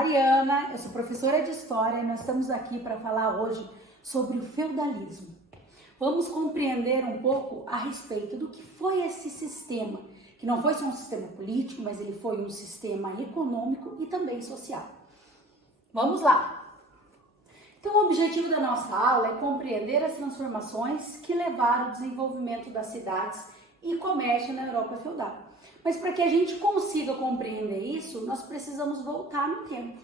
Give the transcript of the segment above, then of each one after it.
Mariana, eu sou professora de História e nós estamos aqui para falar hoje sobre o feudalismo. Vamos compreender um pouco a respeito do que foi esse sistema, que não foi só um sistema político, mas ele foi um sistema econômico e também social. Vamos lá! Então, o objetivo da nossa aula é compreender as transformações que levaram ao desenvolvimento das cidades e comércio na Europa feudal. Mas para que a gente consiga compreender isso, nós precisamos voltar no tempo.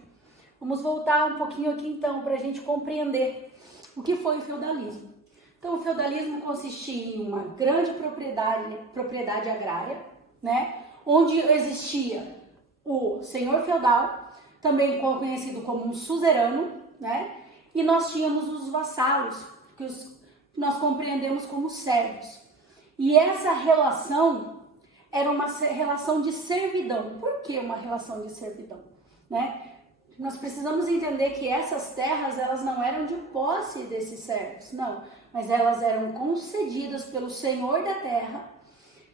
Vamos voltar um pouquinho aqui então para a gente compreender o que foi o feudalismo. Então, o feudalismo consistia em uma grande propriedade agrária, né, onde existia o senhor feudal, também conhecido como um suzerano, né, e nós tínhamos os vassalos, que nós compreendemos como servos. E essa relação era uma relação de servidão. Por que uma relação de servidão? Né? Nós precisamos entender que essas terras, elas não eram de posse desses servos, não. Mas elas eram concedidas pelo senhor da terra,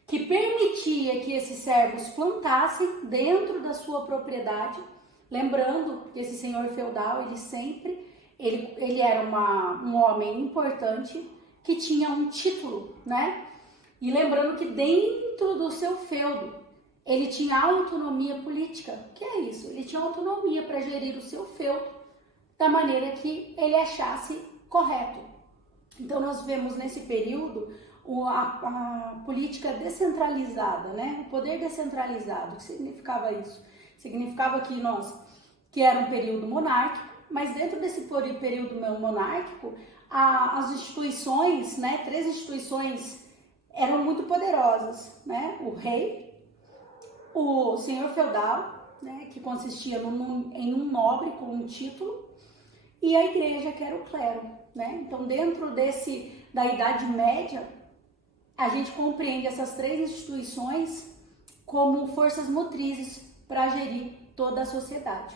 que permitia que esses servos plantassem dentro da sua propriedade. Lembrando que esse senhor feudal, ele era um homem importante que tinha um título, né? E lembrando que dentro do seu feudo, ele tinha autonomia política. O que é isso? Ele tinha autonomia para gerir o seu feudo da maneira que ele achasse correto. Então, nós vemos nesse período a política descentralizada, né? O poder descentralizado. O que significava isso? Significava que era um período monárquico, mas dentro desse período monárquico, as instituições, né? 3 instituições eram muito poderosas, né? O rei, o senhor feudal, né? Que consistia em um nobre com um título, e a igreja, que era o clero, né? Então, dentro da Idade Média, a gente compreende essas 3 instituições como forças motrizes para gerir toda a sociedade.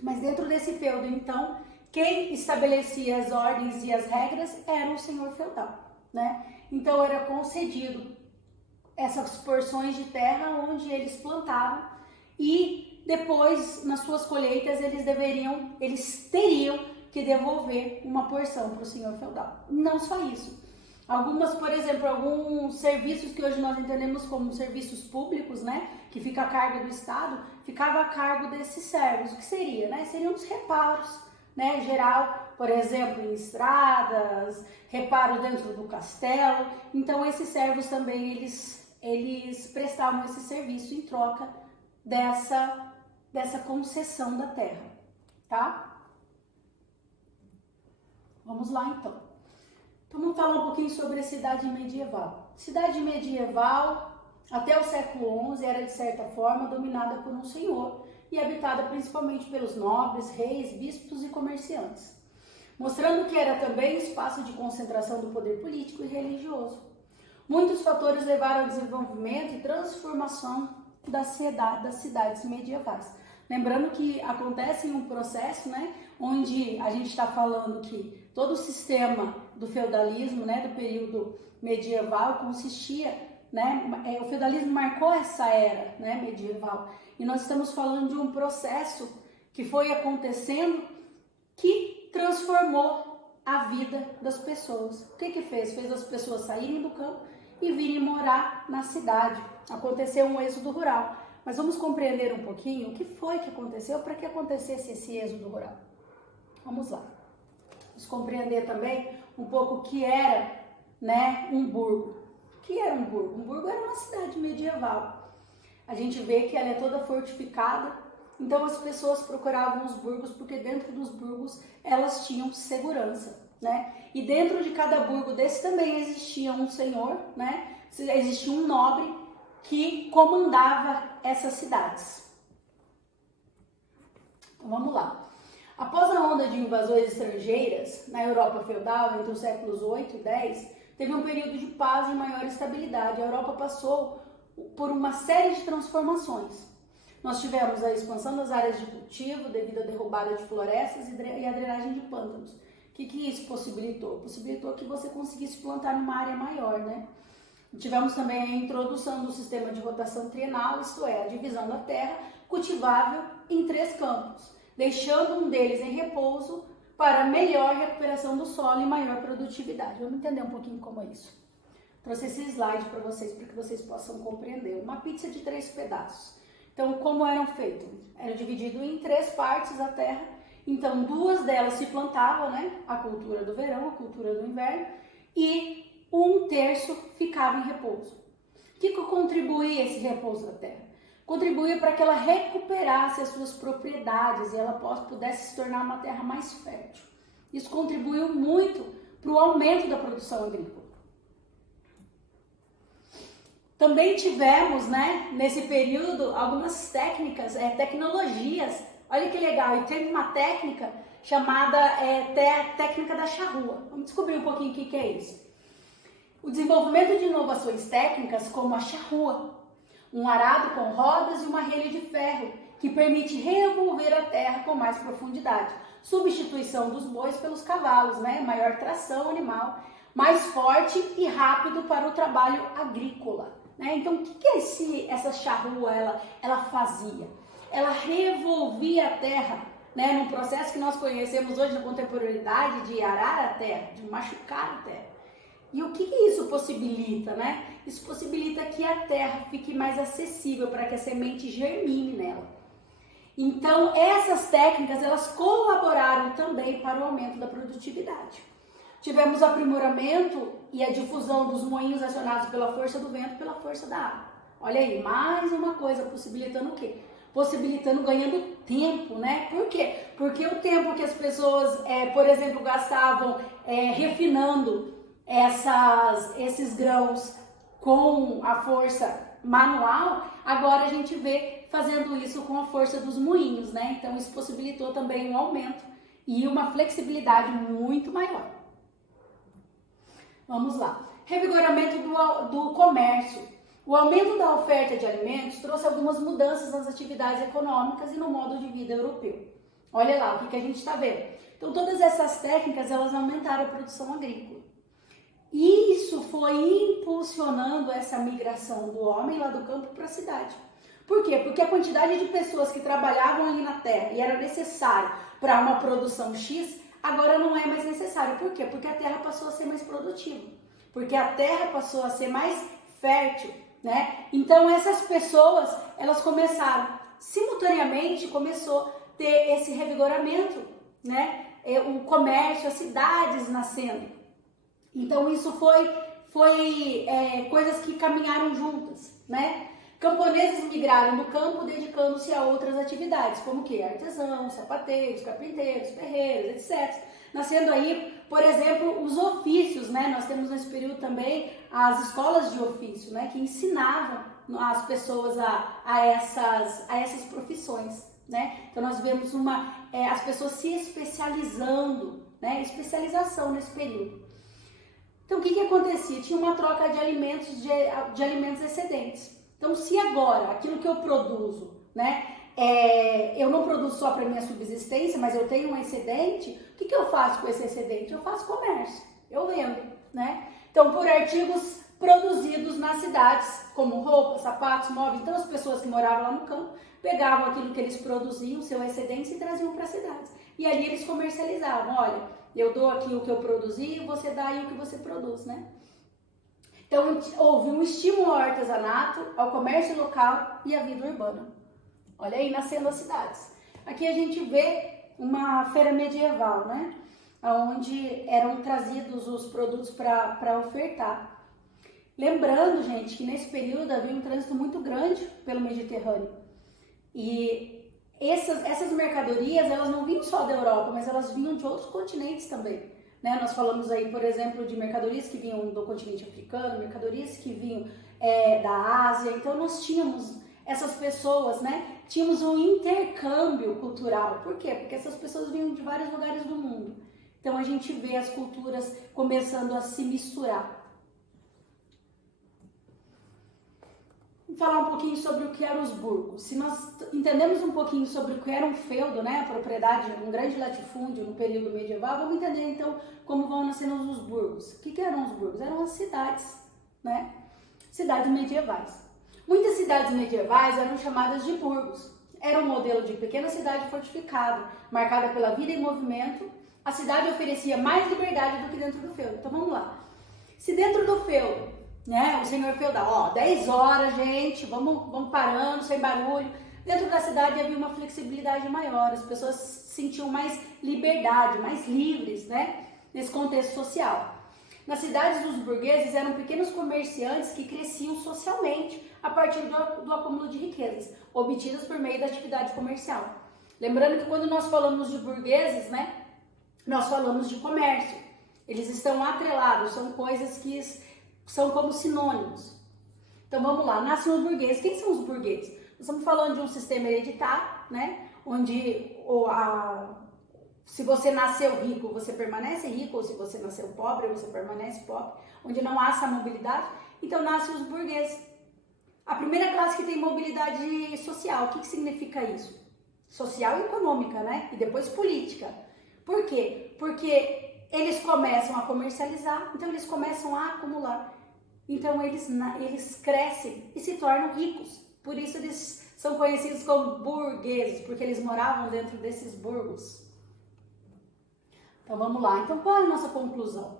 Mas dentro desse feudo, então, quem estabelecia as ordens e as regras era o senhor feudal, né? Então, era concedido essas porções de terra onde eles plantavam e depois, nas suas colheitas, eles teriam que devolver uma porção para o senhor feudal. Não só isso. Alguns serviços que hoje nós entendemos como serviços públicos, né, que fica a cargo do Estado, ficava a cargo desses servos. O que seria, né? Seriam os reparos, né, geral, por exemplo, em estradas, reparo dentro do castelo. Então, esses servos também, eles prestavam esse serviço em troca dessa concessão da terra, tá? Vamos lá, então. Então, vamos falar um pouquinho sobre a cidade medieval. Cidade medieval, até o século XI, era, de certa forma, dominada por um senhor e habitada principalmente pelos nobres, reis, bispos e comerciantes, mostrando que era também espaço de concentração do poder político e religioso. Muitos fatores levaram ao desenvolvimento e transformação das cidades medievais. Lembrando que acontece um processo, né, onde a gente está falando que todo o sistema do feudalismo, né, do período medieval consistia, né, o feudalismo marcou essa era, né, medieval. E nós estamos falando de um processo que foi acontecendo que transformou a vida das pessoas. O que fez? Fez as pessoas saírem do campo e virem morar na cidade. Aconteceu um êxodo rural. Mas vamos compreender um pouquinho o que foi que aconteceu para que acontecesse esse êxodo rural. Vamos lá. Vamos compreender também um pouco o que era, né, um burgo. O que era um burgo? Um burgo era uma cidade medieval. A gente vê que ela é toda fortificada, então as pessoas procuravam os burgos porque dentro dos burgos elas tinham segurança, né? E dentro de cada burgo desse também existia um senhor, né? Existia um nobre que comandava essas cidades. Então, vamos lá. Após a onda de invasões estrangeiras na Europa feudal, entre os séculos 8 e 10, teve um período de paz e maior estabilidade. A Europa passou por uma série de transformações. Nós tivemos a expansão das áreas de cultivo devido à derrubada de florestas e a drenagem de pântanos. O que isso possibilitou? Possibilitou que você conseguisse plantar numa área maior, né? Tivemos também a introdução do sistema de rotação trienal, isto é, a divisão da terra cultivável em 3 campos. deixando um deles em repouso para melhor recuperação do solo e maior produtividade. Vamos entender um pouquinho como é isso. Trouxe esse slide para que vocês possam compreender. Uma pizza de 3 pedaços. Então, como eram feitos? Era dividido em 3 partes a terra. Então, 2 delas se plantavam, né? A cultura do verão, a cultura do inverno. E 1/3 ficava em repouso. O que contribuía esse repouso da terra? Contribuía para que ela recuperasse as suas propriedades e ela pudesse se tornar uma terra mais fértil. Isso contribuiu muito para o aumento da produção agrícola. Também tivemos, né, nesse período, algumas técnicas, tecnologias. Olha que legal, e teve uma técnica chamada técnica da charrua. Vamos descobrir um pouquinho o que é isso. O desenvolvimento de inovações técnicas como a charrua, um arado com rodas e uma relha de ferro, que permite revolver a terra com mais profundidade. Substituição dos bois pelos cavalos, né? Maior tração animal, mais forte e rápido para o trabalho agrícola. Né? Então, o que essa charrua ela fazia? Ela revolvia a terra, né? Num processo que nós conhecemos hoje na contemporaneidade de arar a terra, de machucar a terra. E o que isso possibilita, né? Isso possibilita que a terra fique mais acessível para que a semente germine nela. Então, essas técnicas, elas colaboraram também para o aumento da produtividade. Tivemos o aprimoramento e a difusão dos moinhos acionados pela força do vento e pela força da água. Olha aí, mais uma coisa possibilitando o quê? Possibilitando, ganhando tempo, né? Por quê? Porque o tempo que as pessoas, por exemplo, gastavam refinando esses grãos com a força manual, agora a gente vê fazendo isso com a força dos moinhos, né? Então isso possibilitou também um aumento e uma flexibilidade muito maior. Vamos lá. Revigoramento do comércio. O aumento da oferta de alimentos trouxe algumas mudanças nas atividades econômicas e no modo de vida europeu. Olha lá o que a gente está vendo. Então todas essas técnicas, elas aumentaram a produção agrícola. E isso foi impulsionando essa migração do homem lá do campo para a cidade. Por quê? Porque a quantidade de pessoas que trabalhavam ali na terra e era necessário para uma produção X, agora não é mais necessário. Por quê? Porque a terra passou a ser mais produtiva. Porque a terra passou a ser mais fértil, né? Então essas pessoas, elas começaram, simultaneamente começou a ter esse revigoramento, né? O comércio, as cidades nascendo. Então isso foi coisas que caminharam juntas, né? Camponeses migraram do campo dedicando-se a outras atividades, como que artesãos, sapateiros, carpinteiros, ferreiros, etc. Nascendo aí, por exemplo, os ofícios, né? Nós temos nesse período também as escolas de ofício, né? Que ensinavam as pessoas a essas profissões, né? Então nós vemos as pessoas se especializando, né? Especialização nesse período. Então, o que acontecia? Tinha uma troca de alimentos excedentes. Então, se agora, aquilo que eu produzo, né, eu não produzo só para minha subsistência, mas eu tenho um excedente, o que eu faço com esse excedente? Eu faço comércio, eu vendo, né? Então, por artigos produzidos nas cidades, como roupas, sapatos, móveis, então as pessoas que moravam lá no campo pegavam aquilo que eles produziam, seu excedente, e traziam para as cidades. E ali eles comercializavam, olha, eu dou aqui o que eu produzi e você dá aí o que você produz, né? Então, houve um estímulo ao artesanato, ao comércio local e à vida urbana. Olha aí, nascendo as cidades. Aqui a gente vê uma feira medieval, né? Onde eram trazidos os produtos para ofertar. Lembrando, gente, que nesse período havia um trânsito muito grande pelo Mediterrâneo. E essas mercadorias, elas não vinham só da Europa, mas elas vinham de outros continentes também. Né? Nós falamos aí, por exemplo, de mercadorias que vinham do continente africano, mercadorias que vinham da Ásia. Então nós tínhamos essas pessoas, né? Tínhamos um intercâmbio cultural. Por quê? Porque essas pessoas vinham de vários lugares do mundo. Então a gente vê as culturas começando a se misturar. Vou falar um pouquinho sobre o que eram os burgos. Se nós entendemos um pouquinho sobre o que era um feudo, né, a propriedade, um grande latifúndio no período medieval, vamos entender então como vão nascendo os burgos. O que eram os burgos? Eram as cidades, né? Cidades medievais. Muitas cidades medievais eram chamadas de burgos. era um modelo de pequena cidade fortificada, marcada pela vida em movimento. A cidade oferecia mais liberdade do que dentro do feudo. Então vamos lá. Se dentro do feudo, né, o senhor feudal, 10 horas, gente, vamos parando, sem barulho. Dentro da cidade havia uma flexibilidade maior, as pessoas sentiam mais liberdade, mais livres, né, nesse contexto social. Nas cidades, os burgueses eram pequenos comerciantes que cresciam socialmente a partir do acúmulo de riquezas, obtidas por meio da atividade comercial. Lembrando que quando nós falamos de burgueses, né, nós falamos de comércio. Eles estão atrelados, são coisas que são como sinônimos. Então vamos lá, nascem os burgueses. Quem são os burgueses? Nós estamos falando de um sistema hereditário, né, onde se você nasceu rico, você permanece rico, ou se você nasceu pobre, você permanece pobre, onde não há essa mobilidade. Então nascem os burgueses. A primeira classe que tem mobilidade social, o que significa isso? Social e econômica, né? E depois política. Por quê? Porque eles começam a comercializar, então eles começam a acumular. Então eles crescem e se tornam ricos. Por isso eles são conhecidos como burgueses, porque eles moravam dentro desses burgos. Então vamos lá. Então qual é a nossa conclusão?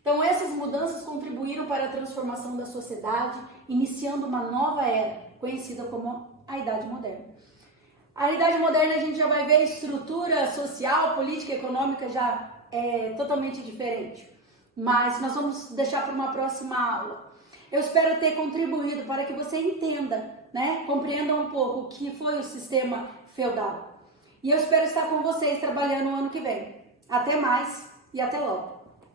Então essas mudanças contribuíram para a transformação da sociedade, iniciando uma nova era, conhecida como a Idade Moderna. A Idade Moderna a gente já vai ver a estrutura social, política e econômica já é totalmente diferente. Mas nós vamos deixar para uma próxima aula. Eu espero ter contribuído para que você entenda, né, compreenda um pouco o que foi o sistema feudal. E eu espero estar com vocês trabalhando no ano que vem. Até mais e até logo!